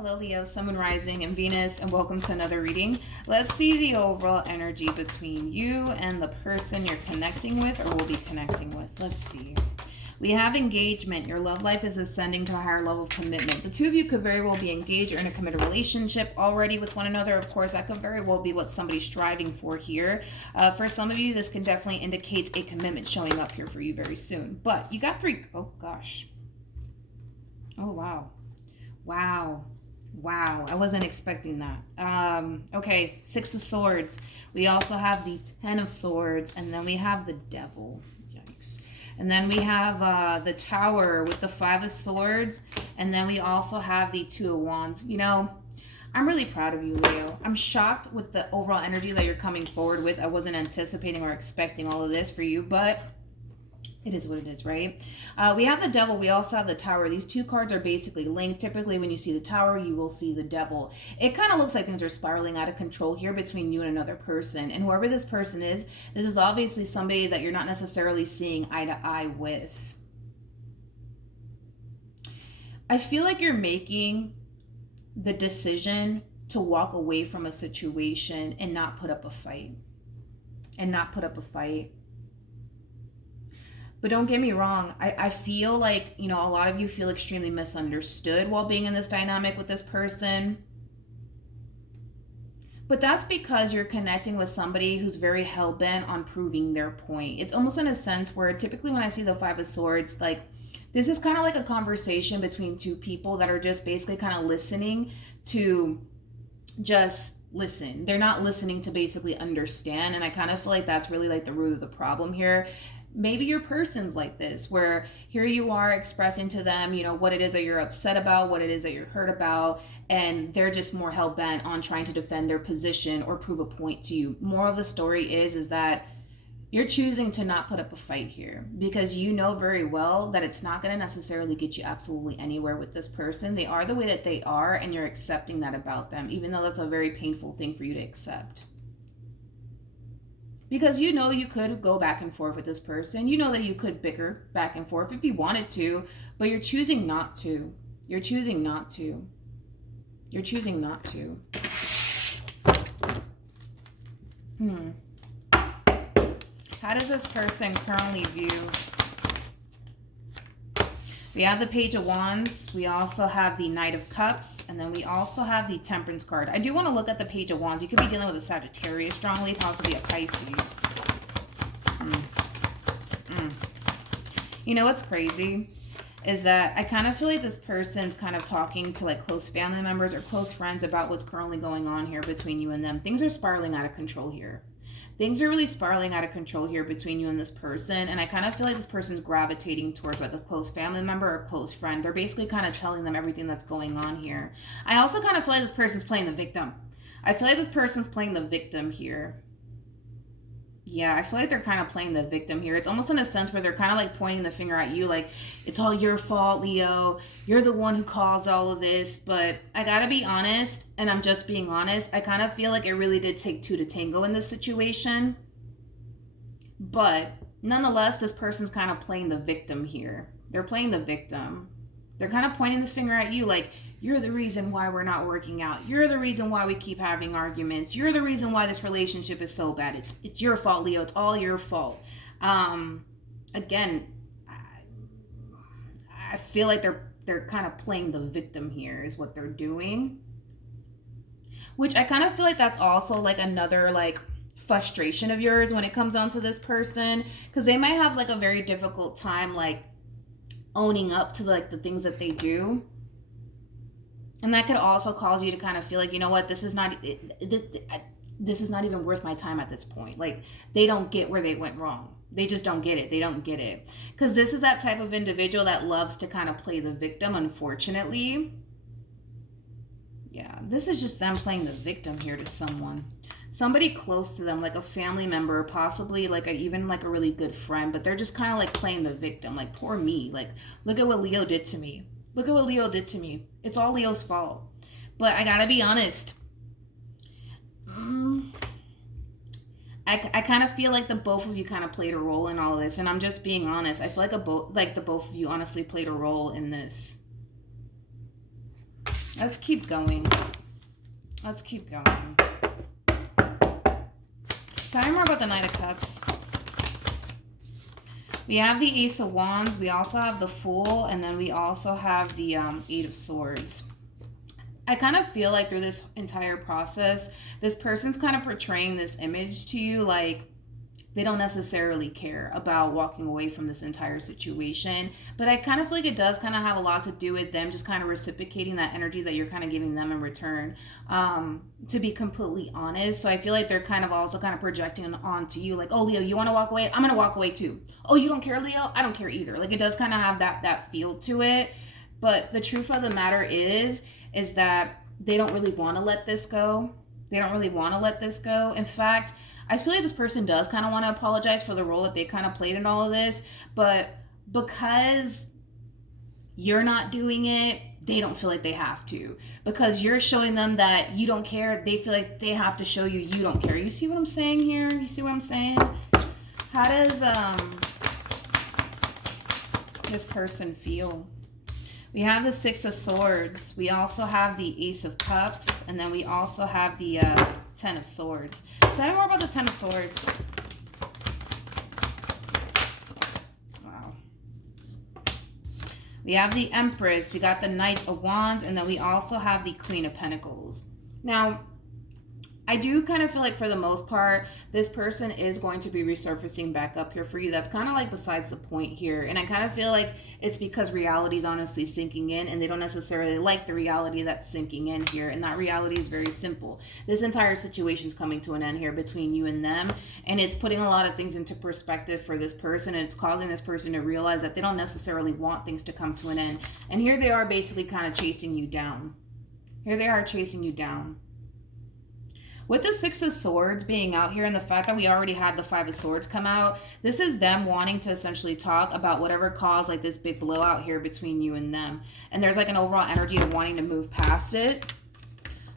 Hello, Leo, Sun, Moon, Rising, and Venus, and welcome to another reading. Let's see the overall energy between you and the person you're connecting with or will be connecting with. Let's see. We have engagement. Your love life is ascending to a higher level of commitment. The two of you could very well be engaged or in a committed relationship already with one another. Of course, that could very well be what somebody's striving for here. For some of you, this can definitely indicate a commitment showing up here for you very soon. But you got three. Oh, gosh. Oh, wow. Wow, I wasn't expecting that. Okay, Six of Swords. We also have the Ten of Swords, and then we have the Devil. Yikes. And then we have the Tower with the Five of Swords, and then we also have the Two of Wands. You know, I'm really proud of you, Leo. I'm shocked with the overall energy that you're coming forward with. I wasn't anticipating or expecting all of this for you, but it is what it is, right? We have the Devil. We also have the Tower. These two cards are basically linked. Typically, when you see the Tower, you will see the Devil. It kind of looks like things are spiraling out of control here between you and another person. And whoever this person is, this is obviously somebody that you're not necessarily seeing eye to eye with. I feel like you're making the decision to walk away from a situation and not put up a fight. But don't get me wrong, I feel like, you know, a lot of you feel extremely misunderstood while being in this dynamic with this person. But that's because you're connecting with somebody who's very hell-bent on proving their point. It's almost in a sense where typically when I see the Five of Swords, like, this is kind of like a conversation between two people that are just basically kind of listening to just listen. They're not listening to basically understand. And I kind of feel like that's really like the root of the problem here. Maybe your person's like this, where here you are expressing to them, you know, what it is that you're upset about, what it is that you're hurt about, and they're just more hell-bent on trying to defend their position or prove a point to you. Moral of the story is that you're choosing to not put up a fight here because you know very well that it's not going to necessarily get you absolutely anywhere with this person. They are the way that they are, and you're accepting that about them, even though that's a very painful thing for you to accept. Because you know you could go back and forth with this person. You know that you could bicker back and forth if you wanted to, but you're choosing not to. You're choosing not to. How does this person currently view? We have the Page of Wands. We also have the Knight of Cups. And then we also have the Temperance card. I do want to look at the Page of Wands. You could be dealing with a Sagittarius strongly, possibly a Pisces. You know what's crazy? Is that I kind of feel like this person's kind of talking to like close family members or close friends about what's currently going on here between you and them. Things are spiraling out of control here. Things are really spiraling out of control here between you and this person. And I kind of feel like this person's gravitating towards like a close family member or a close friend. They're basically kind of telling them everything that's going on here. I also kind of feel like this person's playing the victim. I feel like this person's playing the victim here. Yeah, I feel like they're kind of playing the victim here. It's almost in a sense where they're kind of like pointing the finger at you like, it's all your fault, Leo. You're the one who caused all of this. But I gotta be honest, and I'm just being honest, I kind of feel like it really did take two to tango in this situation. But nonetheless, this person's kind of playing the victim here. They're playing the victim. They're kind of pointing the finger at you like, you're the reason why we're not working out. You're the reason why we keep having arguments. You're the reason why this relationship is so bad. It's your fault, Leo. It's all your fault. Again, I feel like they're kind of playing the victim here is what they're doing. Which I kind of feel like that's also like another like frustration of yours when it comes down to this person. Because they might have like a very difficult time like owning up to like the things that they do. And that could also cause you to kind of feel like, you know what, this is not even worth my time at this point. Like, they don't get where they went wrong. They just don't get it. They don't get it. Because this is that type of individual that loves to kind of play the victim, unfortunately. Yeah, this is just them playing the victim here to someone. Somebody close to them, like a family member, possibly like even like a really good friend. But they're just kind of like playing the victim. Like, poor me. Like, look at what Leo did to me. Look at what Leo did to me. It's all Leo's fault. But I gotta be honest. I kind of feel like the both of you kind of played a role in all of this. And I'm just being honest. I feel like the both of you honestly played a role in this. Let's keep going. Let's keep going. Tell me more about the Knight of Cups. We have the Ace of Wands. We also have the Fool. And then we also have the Eight of Swords. I kind of feel like through this entire process, this person's kind of portraying this image to you like they don't necessarily care about walking away from this entire situation. But I kind of feel like it does kind of have a lot to do with them just kind of reciprocating that energy that you're kind of giving them in return, to be completely honest. So I feel like they're kind of also kind of projecting onto you like, oh, Leo, you want to walk away? I'm going to walk away too. Oh, you don't care, Leo? I don't care either. Like, it does kind of have that feel to it. But the truth of the matter is that they don't really want to let this go. They don't really want to let this go. In fact, I feel like this person does kind of want to apologize for the role that they kind of played in all of this, but because you're not doing it, they don't feel like they have to. Because you're showing them that you don't care, they feel like they have to show you you don't care. You see what I'm saying here? You see what I'm saying? How does this person feel? We have the Six of Swords. We also have the Ace of Cups. And then we also have the Ten of Swords. Tell me more about the Ten of Swords. Wow. We have the Empress. We got the Knight of Wands. And then we also have the Queen of Pentacles. Now, I do kind of feel like for the most part, this person is going to be resurfacing back up here for you. That's kind of like besides the point here. And I kind of feel like it's because reality is honestly sinking in and they don't necessarily like the reality that's sinking in here. And that reality is very simple. This entire situation is coming to an end here between you and them. And it's putting a lot of things into perspective for this person. And it's causing this person to realize that they don't necessarily want things to come to an end. And here they are basically kind of chasing you down. Here they are chasing you down. With the Six of Swords being out here and the fact that we already had the Five of Swords come out, this is them wanting to essentially talk about whatever caused like this big blowout here between you and them. And there's like an overall energy of wanting to move past it.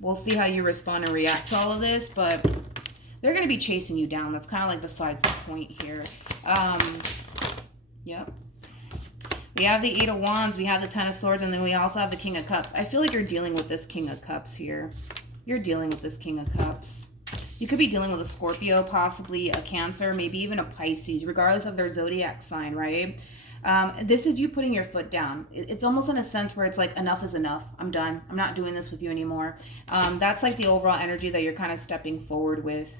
We'll see how you respond and react to all of this, but they're going to be chasing you down. That's kind of like besides the point here. Yep. We have the Eight of Wands, we have the Ten of Swords, and then we also have the King of Cups. I feel like you're dealing with this King of Cups here. You're dealing with this King of Cups. You could be dealing with a Scorpio, possibly a Cancer, maybe even a Pisces, regardless of their zodiac sign, right? This is you putting your foot down. It's almost in a sense where it's like, enough is enough. I'm done. I'm not doing this with you anymore. That's like the overall energy that you're kind of stepping forward with.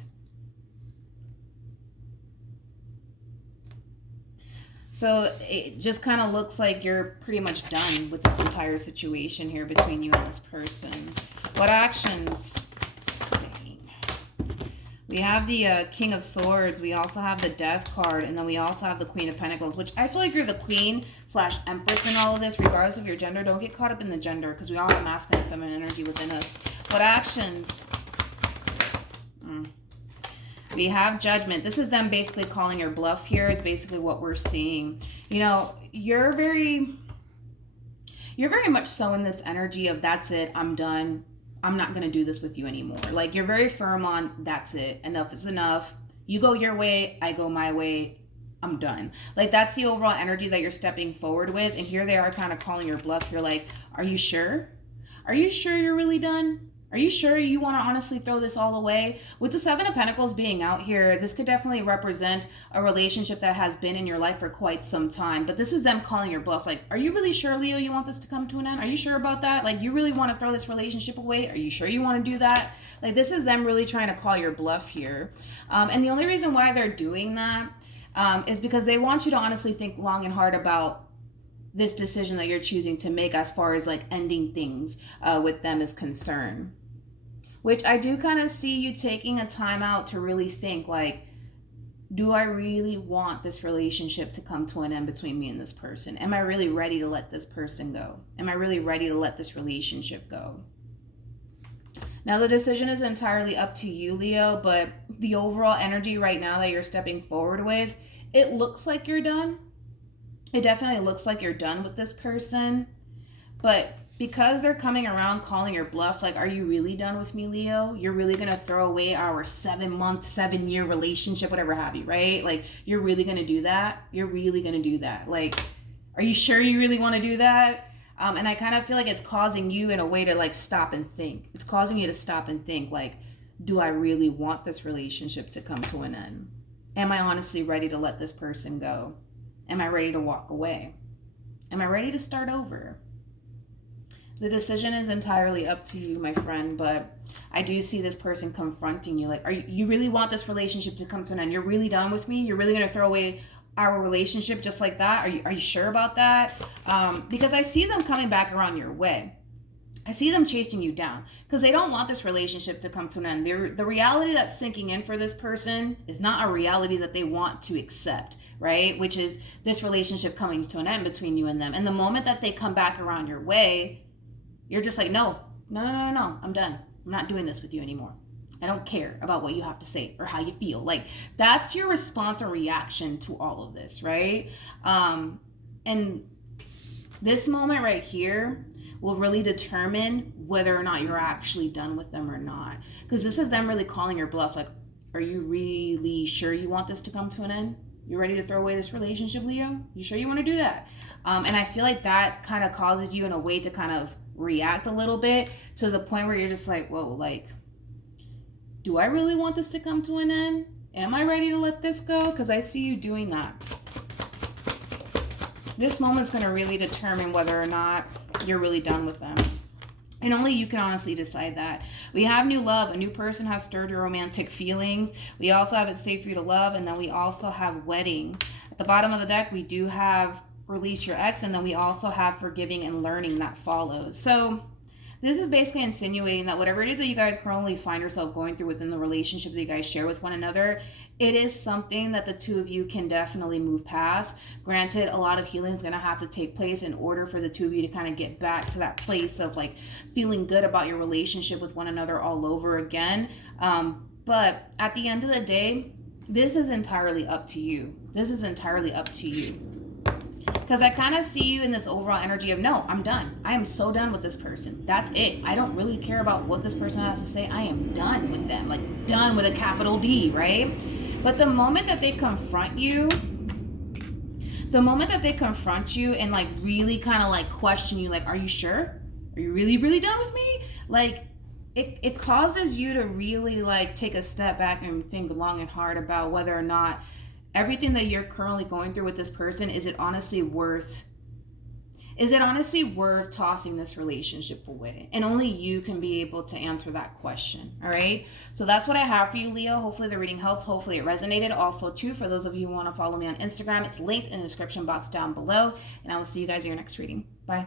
So it just kind of looks like you're pretty much done with this entire situation here between you and this person. What actions? Dang. We have the King of Swords. We also have the Death card. And then we also have the Queen of Pentacles, which I feel like you're the Queen / Empress in all of this, regardless of your gender. Don't get caught up in the gender because we all have masculine and feminine energy within us. What actions? We have Judgment. This is them basically calling your bluff here is basically what we're seeing. You know, you're very much so in this energy of that's it, I'm done. I'm not going to do this with you anymore. Like you're very firm on that's it. Enough is enough. You go your way, I go my way. I'm done. Like that's the overall energy that you're stepping forward with. And here they are kind of calling your bluff. You're like, are you sure? Are you sure you're really done? Are you sure you want to honestly throw this all away? With the Seven of Pentacles being out here, this could definitely represent a relationship that has been in your life for quite some time. But this is them calling your bluff. Like, are you really sure, Leo, you want this to come to an end? Are you sure about that? Like, you really want to throw this relationship away? Are you sure you want to do that? Like, this is them really trying to call your bluff here. And the only reason why they're doing that is because they want you to honestly think long and hard about this decision that you're choosing to make as far as like ending things with them is concerned. Which I do kind of see you taking a time out to really think like, do I really want this relationship to come to an end between me and this person? Am I really ready to let this person go? Am I really ready to let this relationship go? Now the decision is entirely up to you, Leo, but the overall energy right now that you're stepping forward with, it looks like you're done. It definitely looks like you're done with this person, but because they're coming around calling your bluff, like, are you really done with me, Leo? You're really going to throw away our 7-month, 7-year relationship, whatever have you, right? Like, you're really going to do that? You're really going to do that? Like, are you sure you really want to do that? And I kind of feel like it's causing you in a way to like stop and think. It's causing you to stop and think like, do I really want this relationship to come to an end? Am I honestly ready to let this person go? Am I ready to walk away? Am I ready to start over? The decision is entirely up to you, my friend, but I do see this person confronting you. Like, you really want this relationship to come to an end? You're really done with me? You're really going to throw away our relationship just like that? Are you sure about that? Because I see them coming back around your way. I see them chasing you down because they don't want this relationship to come to an end. The reality that's sinking in for this person is not a reality that they want to accept, right? Which is this relationship coming to an end between you and them. And the moment that they come back around your way, you're just like, no, I'm done. I'm not doing this with you anymore. I don't care about what you have to say or how you feel. Like, that's your response or reaction to all of this, right? And this moment right here will really determine whether or not you're actually done with them or not. Because this is them really calling your bluff. Like, are you really sure you want this to come to an end? You ready to throw away this relationship, Leo? You sure you want to do that? And I feel like that kind of causes you in a way to kind of react a little bit to the point where you're just like, whoa, like, do I really want this to come to an end? Am I ready to let this go? Because I see you doing that. This moment's going to really determine whether or not you're really done with them. And only you can honestly decide that. We have new love. A new person has stirred your romantic feelings. We also have it's safe for you to love. And then we also have wedding. At the bottom of the deck, we do have release your ex. And then we also have forgiving and learning that follows. So this is basically insinuating that whatever it is that you guys currently find yourself going through within the relationship that you guys share with one another, it is something that the two of you can definitely move past. Granted, a lot of healing is going to have to take place in order for the two of you to kind of get back to that place of like feeling good about your relationship with one another all over again. But at the end of the day, this is entirely up to you. This is entirely up to you. Because I kind of see you in this overall energy of, no, I'm done. I am so done with this person. That's it. I don't really care about what this person has to say. I am done with them. Like, done with a capital D, right? But the moment that they confront you, and like really kind of like question you, like, are you sure? Are you really, really done with me? Like, it causes you to really like take a step back and think long and hard about whether or not everything that you're currently going through with this person, is it honestly worth tossing this relationship away? And only you can be able to answer that question. All right. So that's what I have for you, Leo. Hopefully the reading helped. Hopefully it resonated. Also, too, for those of you who want to follow me on Instagram, it's linked in the description box down below. And I will see you guys in your next reading. Bye.